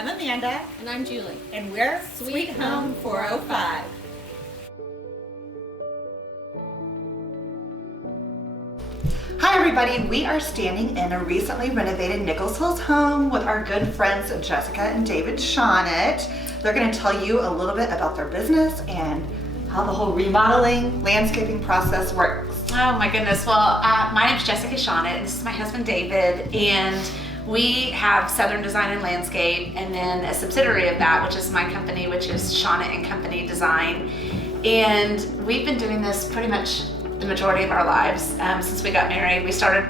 I'm Amanda. And I'm Julie. And we're Sweet Home 405. Hi everybody, we are standing in a recently renovated Nichols Hills home with our good friends Jessica and David Thionnet. They're going to tell you a little bit about their business and how the whole remodeling, landscaping process works. Oh my goodness. Well, my name is Jessica Thionnet, and this is my husband David, and we have Southern Design and Landscape, and then a subsidiary of that, which is my company, which is Thionnet and Company Design. And we've been doing this pretty much the majority of our lives since we got married. We started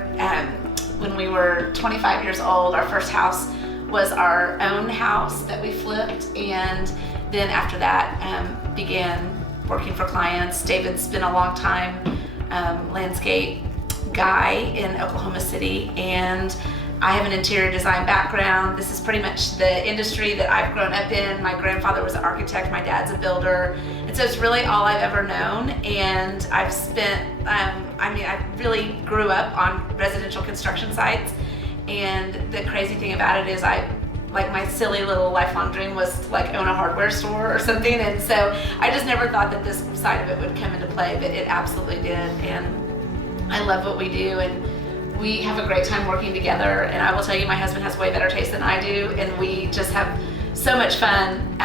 when we were 25 years old. Our first house was our own house that we flipped, and then after that began working for clients. David's been a long time landscape guy in Oklahoma City, and I have an interior design background. This is pretty much the industry that I've grown up in. My grandfather was an architect, my dad's a builder, and so it's really all I've ever known. And I've spent, I really grew up on residential construction sites, and the crazy thing about it is my silly little lifelong dream was to own a hardware store or something, and so I just never thought that this side of it would come into play, but it absolutely did, and I love what we do, and we have a great time working together. And I will tell you, my husband has way better taste than I do, and we just have so much fun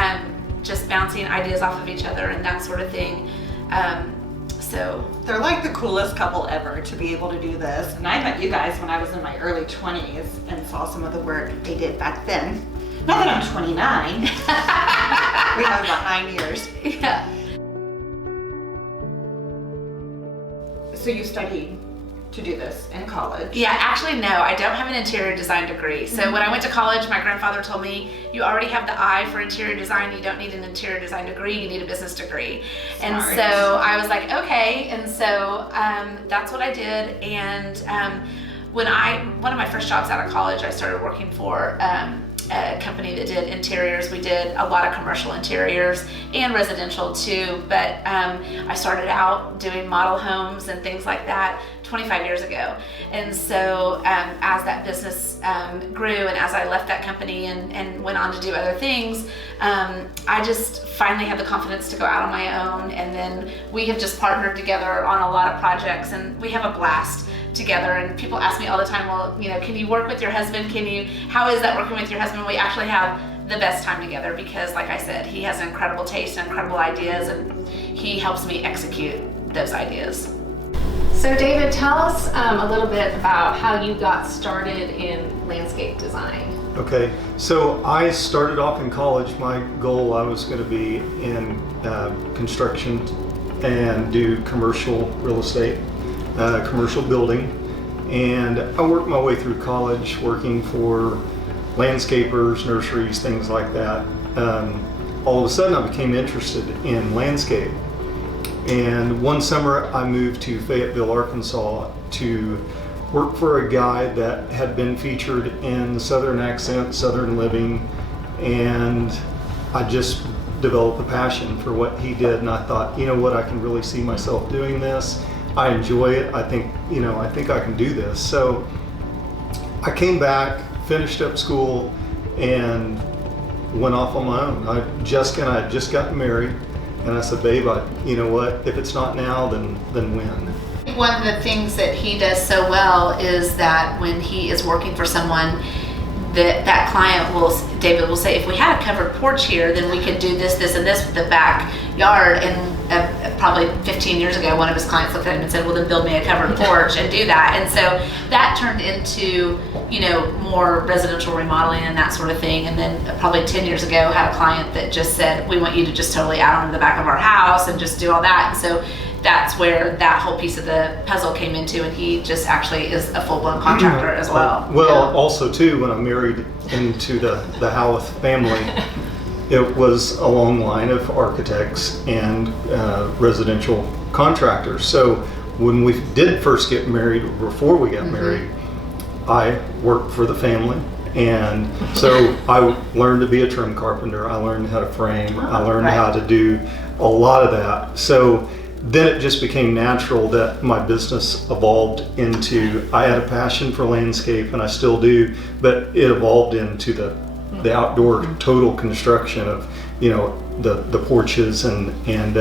just bouncing ideas off of each other and that sort of thing. So they're like the coolest couple ever to be able to do this. And I met you guys when I was in my early 20s and saw some of the work they did back then. Not that I'm 29. We have about 9 years. yeah. So you studied to do this in college? Yeah, actually no, I don't have an interior design degree. So when I went to college, my grandfather told me, you already have the eye for interior design, you don't need an interior design degree, you need a business degree. Smart. And so I was like, okay, and so that's what I did. And one of my first jobs out of college, I started working for a company that did interiors. We did a lot of commercial interiors and residential too, but I started out doing model homes and things like that 25 years ago. And so as that business grew, and as I left that company and went on to do other things, I just finally had the confidence to go out on my own, and then we have just partnered together on a lot of projects, and we have a blast together. And people ask me all the time, well, can you work with your husband? How is that working with your husband? We actually have the best time together because, like I said, he has incredible taste and incredible ideas, and he helps me execute those ideas. So David, tell us a little bit about how you got started in landscape design. Okay, so I started off in college. My goal, I was going to be in construction and do commercial real estate, commercial building. And I worked my way through college working for landscapers, nurseries, things like that. All of a sudden I became interested in landscape. And one summer I moved to Fayetteville, Arkansas to work for a guy that had been featured in Southern Accent, Southern Living, and I just developed a passion for what he did, and I thought, you know what, I can really see myself doing this. I enjoy it. I think I can do this. So I came back, finished up school, and went off on my own. Jessica and I had just gotten married, and I said, babe, you know what, if it's not now, then when? One of the things that he does so well is that when he is working for someone, that client David will say, if we had a covered porch here, then we could do this, this, and this with the backyard. And probably 15 years ago, one of his clients looked at him and said, well, then build me a covered porch and do that. And so that turned into, more residential remodeling and that sort of thing. And then probably 10 years ago, had a client that just said, we want you to just totally add on to the back of our house and just do all that. And so that's where that whole piece of the puzzle came into, and he just actually is a full-blown contractor as well. Well, also too, when I married into the Howarth family, it was a long line of architects and residential contractors. So when we did first get married, before we got married, I worked for the family. And so I learned to be a trim carpenter. I learned how to frame. I learned how to do a lot of that. So then it just became natural that my business evolved into, I had a passion for landscape, and I still do, but it evolved into the the outdoor total construction of, the porches and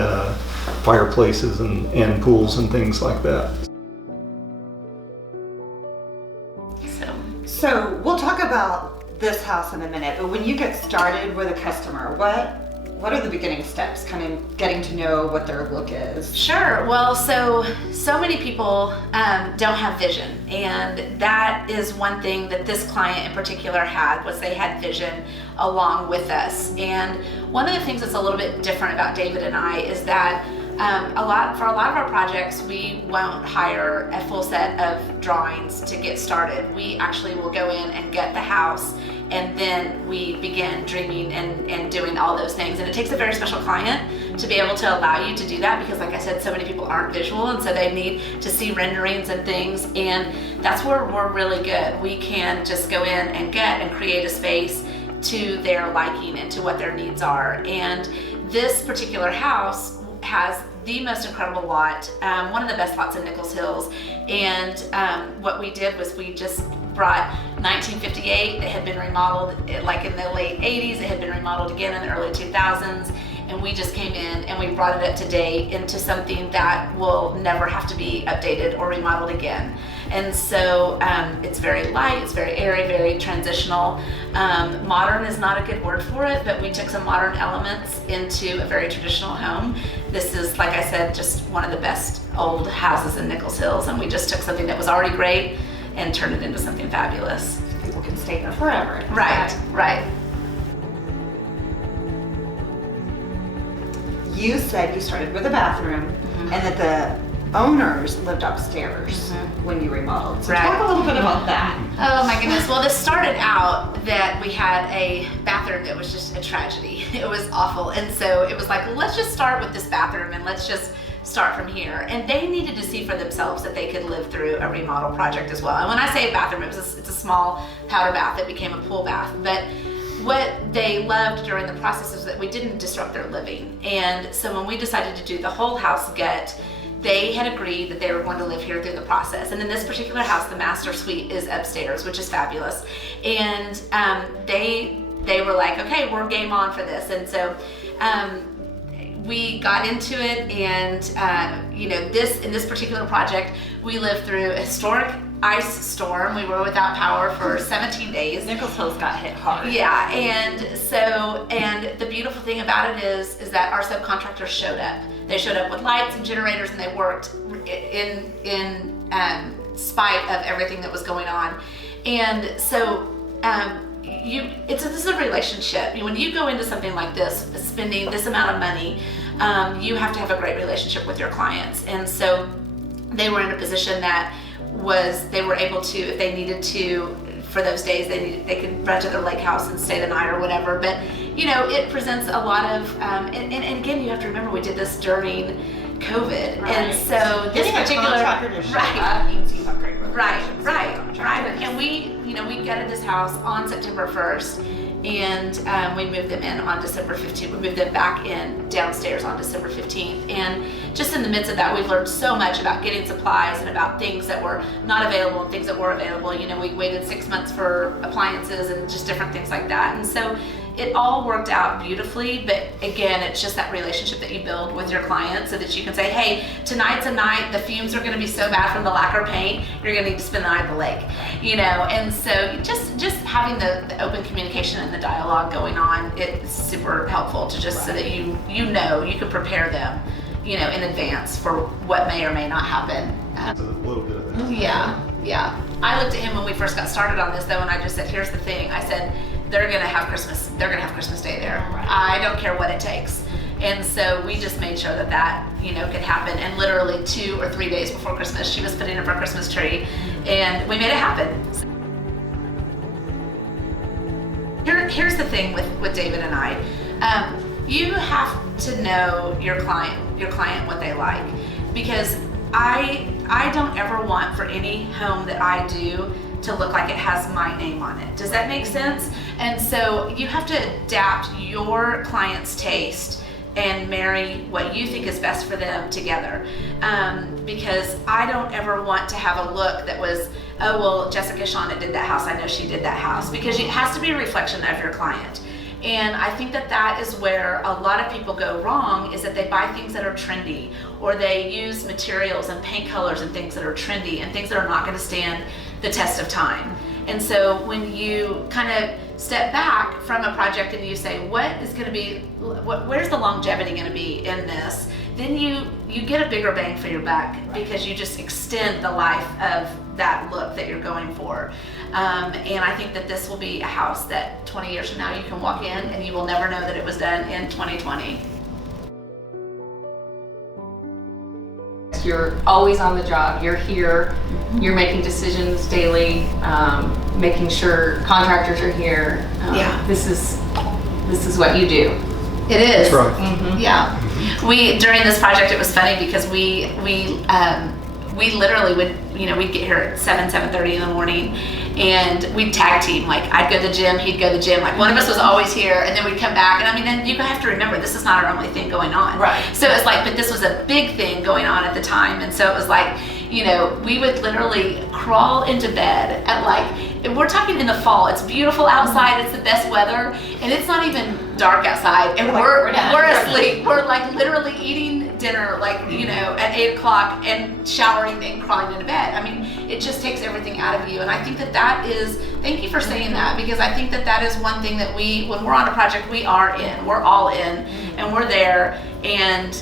fireplaces and pools and things like that. So we'll talk about this house in a minute, but when you get started with a customer, what are the beginning steps, kind of getting to know what their look is? Sure. Well, so many people don't have vision, and that is one thing that this client in particular had, was they had vision along with us. And one of the things that's a little bit different about David and I is that for a lot of our projects, we won't hire a full set of drawings to get started. We actually will go in and get the house, and then we begin dreaming and doing all those things. And it takes a very special client to be able to allow you to do that, because like I said, so many people aren't visual, and so they need to see renderings and things, and that's where we're really good. We can just go in and get and create a space to their liking and to what their needs are. And this particular house has the most incredible lot, one of the best lots in Nichols Hills. And what we did was we just brought 1958, it had been remodeled like in the late 80s, it had been remodeled again in the early 2000s, and we just came in and we brought it up to date into something that will never have to be updated or remodeled again. And so it's very light, it's very airy, very transitional. Modern is not a good word for it, but we took some modern elements into a very traditional home. This is, like I said, just one of the best old houses in Nichols Hills, and we just took something that was already great and turned it into something fabulous. People can stay there forever. Right, right. You said you started with a bathroom, and that the owners lived upstairs when you remodeled. So talk a little bit about that. Oh my goodness. Well, this started out that we had a bathroom that was just a tragedy. It was awful. And so it was like, let's just start with this bathroom and let's just start from here. And they needed to see for themselves that they could live through a remodel project as well. And when I say a bathroom, it's a small powder bath that became a pool bath. But what they loved during the process is that we didn't disrupt their living. And so when we decided to do the whole house gut, they had agreed that they were going to live here through the process. And in this particular house, the master suite is upstairs, which is fabulous. And they were like, okay, we're game on for this. And so we got into it, and in this particular project, we lived through a historic ice storm. We were without power for 17 days. Nichols Hills got hit hard. Yeah, and the beautiful thing about it is that our subcontractors showed up. They showed up with lights and generators, and they worked in spite of everything that was going on. And so this is a relationship. When you go into something like this, spending this amount of money, you have to have a great relationship with your clients. And so they were in a position that they were able to, if they needed to, for those days, they could run to their lake house and stay the night or whatever. But it presents a lot of, and again, you have to remember we did this during COVID, right. And so this particular contractor to show up means you have great relationships. Right. And we gutted this house on September 1st. And we moved them in on December 15th. We moved them back in downstairs on December 15th. And just in the midst of that, we've learned so much about getting supplies and about things that were not available and things that were available. We waited 6 months for appliances and just different things like that. And so it all worked out beautifully, but again, it's just that relationship that you build with your client so that you can say, hey, tonight's a night, the fumes are gonna be so bad from the lacquer paint, you're gonna need to spend the night at the lake, And so just having the open communication and the dialogue going on, it's super helpful to just so that you can prepare them, in advance for what may or may not happen. A little bit of that. Yeah. I looked at him when we first got started on this though, and I just said, here's the thing. I said, they're gonna have Christmas Day there. Right. I don't care what it takes. And so we just made sure that could happen. And literally 2 or 3 days before Christmas, she was putting up her Christmas tree, and we made it happen. Here's the thing with David and I. You have to know your client what they like, because I don't ever want for any home that I do to look like it has my name on it. Does that make sense? And so you have to adapt your client's taste and marry what you think is best for them together. Because I don't ever want to have a look that was oh, well, Jessica Thionnet did that house, I know she did that house, because it has to be a reflection of your client. And I think that that is where a lot of people go wrong, is that they buy things that are trendy, or they use materials and paint colors and things that are trendy and things that are not going to stand the test of time. And so when you kind of step back from a project and you say, what is going to be, where's the longevity going to be in this? Then you get a bigger bang for your buck, because you just extend the life of that look that you're going for. And I think that this will be a house that 20 years from now you can walk in and you will never know that it was done in 2020. You're always on the job. You're here. You're making decisions daily, making sure contractors are here. This is what you do. It is. That's right. Yeah. We, during this project, it was funny because we literally would, we'd get here at 7:30 in the morning, and we'd tag team. Like, I'd go to the gym, he'd go to the gym. Like, one of us was always here, and then we'd come back. And I mean, and you have to remember, this is not our only thing going on. Right. So it's like, but this was a big thing going on at the time. And so it was like, we would literally crawl into bed at we're talking in the fall. It's beautiful outside. It's the best weather, and it's not even dark outside, and we're asleep. We're like literally eating dinner, at 8 o'clock, and showering and crawling into bed. I mean, it just takes everything out of you. And I think that is, thank you for saying that, because I think that is one thing that when we're on a project, we are in. We're all in, and we're there. And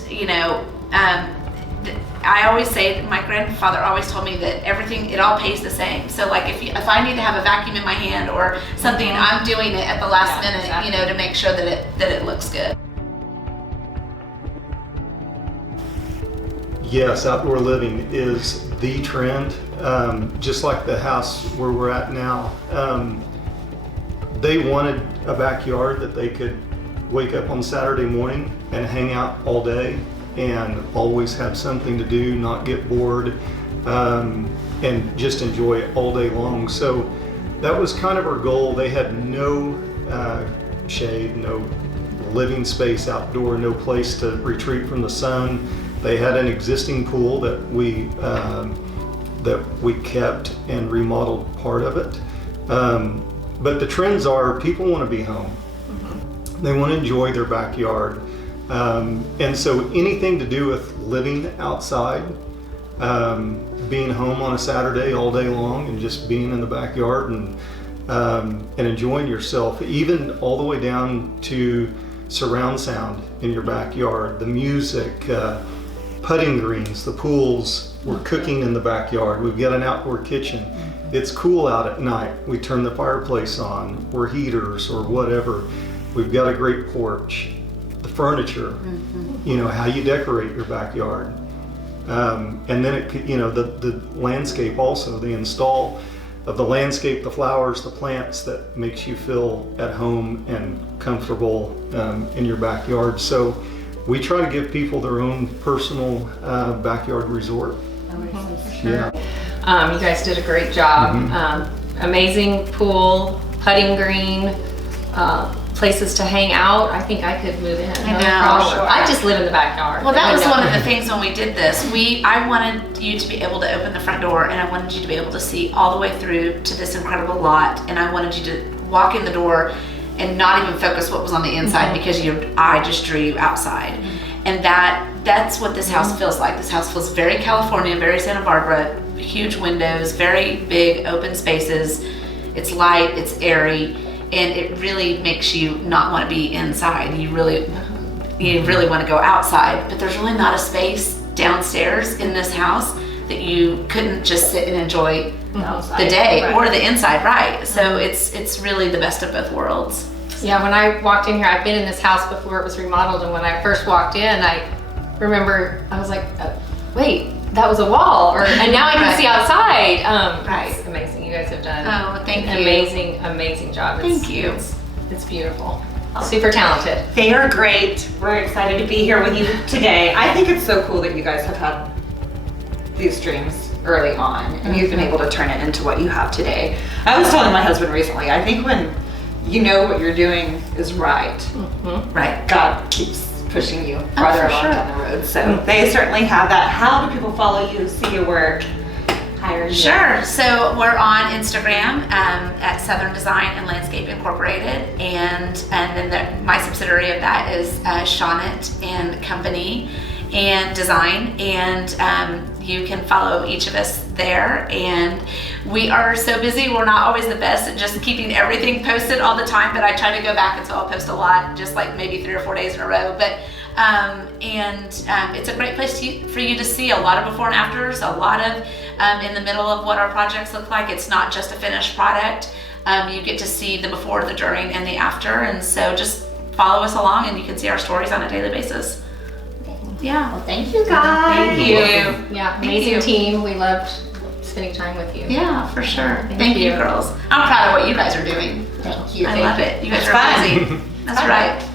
I always say, my grandfather always told me that everything, it all pays the same. So like if I need to have a vacuum in my hand or something, I'm doing it at the last minute, exactly. To make sure that it looks good. Yes, outdoor living is the trend. Just like the house where we're at now, they wanted a backyard that they could wake up on Saturday morning and hang out all day and always have something to do, not get bored, and just enjoy it all day long. So that was kind of our goal. They had no shade, no living space outdoor, no place to retreat from the sun. They had an existing pool that we kept and remodeled part of it. But the trends are, people want to be home. They want to enjoy their backyard. And so anything to do with living outside, being home on a Saturday all day long and just being in the backyard and enjoying yourself, even all the way down to surround sound in your backyard, the music, putting greens, the pools, we're cooking in the backyard, we've got an outdoor kitchen. It's cool out at night, we turn the fireplace on, or heaters or whatever. We've got a great porch. The furniture, how you decorate your backyard. And then the landscape also, the install of the landscape, the flowers, the plants that makes you feel at home and comfortable in your backyard. So we try to give people their own personal backyard resort. Yeah. You guys did a great job. Amazing pool, putting green, places to hang out. I think I could move in. I know. Sure. I just live in the backyard. Well, that was one of the things when we did this. I wanted you to be able to open the front door, and I wanted you to be able to see all the way through to this incredible lot, and I wanted you to walk in the door and not even focus what was on the inside because your eye just drew you outside. And that's what this house feels like. This house feels very California, very Santa Barbara, huge windows, very big open spaces. It's light, it's airy, and it really makes you not want to be inside. You really want to go outside, but there's really not a space downstairs in this house that you couldn't just sit and enjoy the day or the inside, right? So it's really the best of both worlds. Yeah, when I walked in here, I've been in this house before it was remodeled, and when I first walked in, I remember I was like, wait, that was a wall, and now I can see outside. It's amazing. You guys have done an amazing job. Thank you. It's beautiful. Super talented. They are great. We're excited to be here with you today. I think it's so cool that you guys have had these dreams early on and you've been able to turn it into what you have today. I was telling my husband recently, I think when you know what you're doing is right, right, God keeps pushing you farther along down the road. So they certainly have that. How do people follow you, see your work? hire you? Sure. So we're on Instagram at Southern Design and Landscape Incorporated, and then my subsidiary of that is Thionnet and Company and Design, and you can follow each of us there. And we are so busy, we're not always the best at just keeping everything posted all the time, but I try to go back, and so I'll post a lot, just like maybe 3 or 4 days in a row. But it's a great place for you to see a lot of before and afters, a lot of in the middle of what our projects look like. It's not just a finished product. You get to see the before, the during, and the after, and so just follow us along and you can see our stories on a daily basis. Yeah. Well, thank you guys. Thank you. Yeah, Thank amazing you. team. We loved spending time with you. Yeah, for sure. Thank you, you. girls. I'm proud of what you guys are doing. Thank you. I love it. You guys It's are fun. amazing. That's right.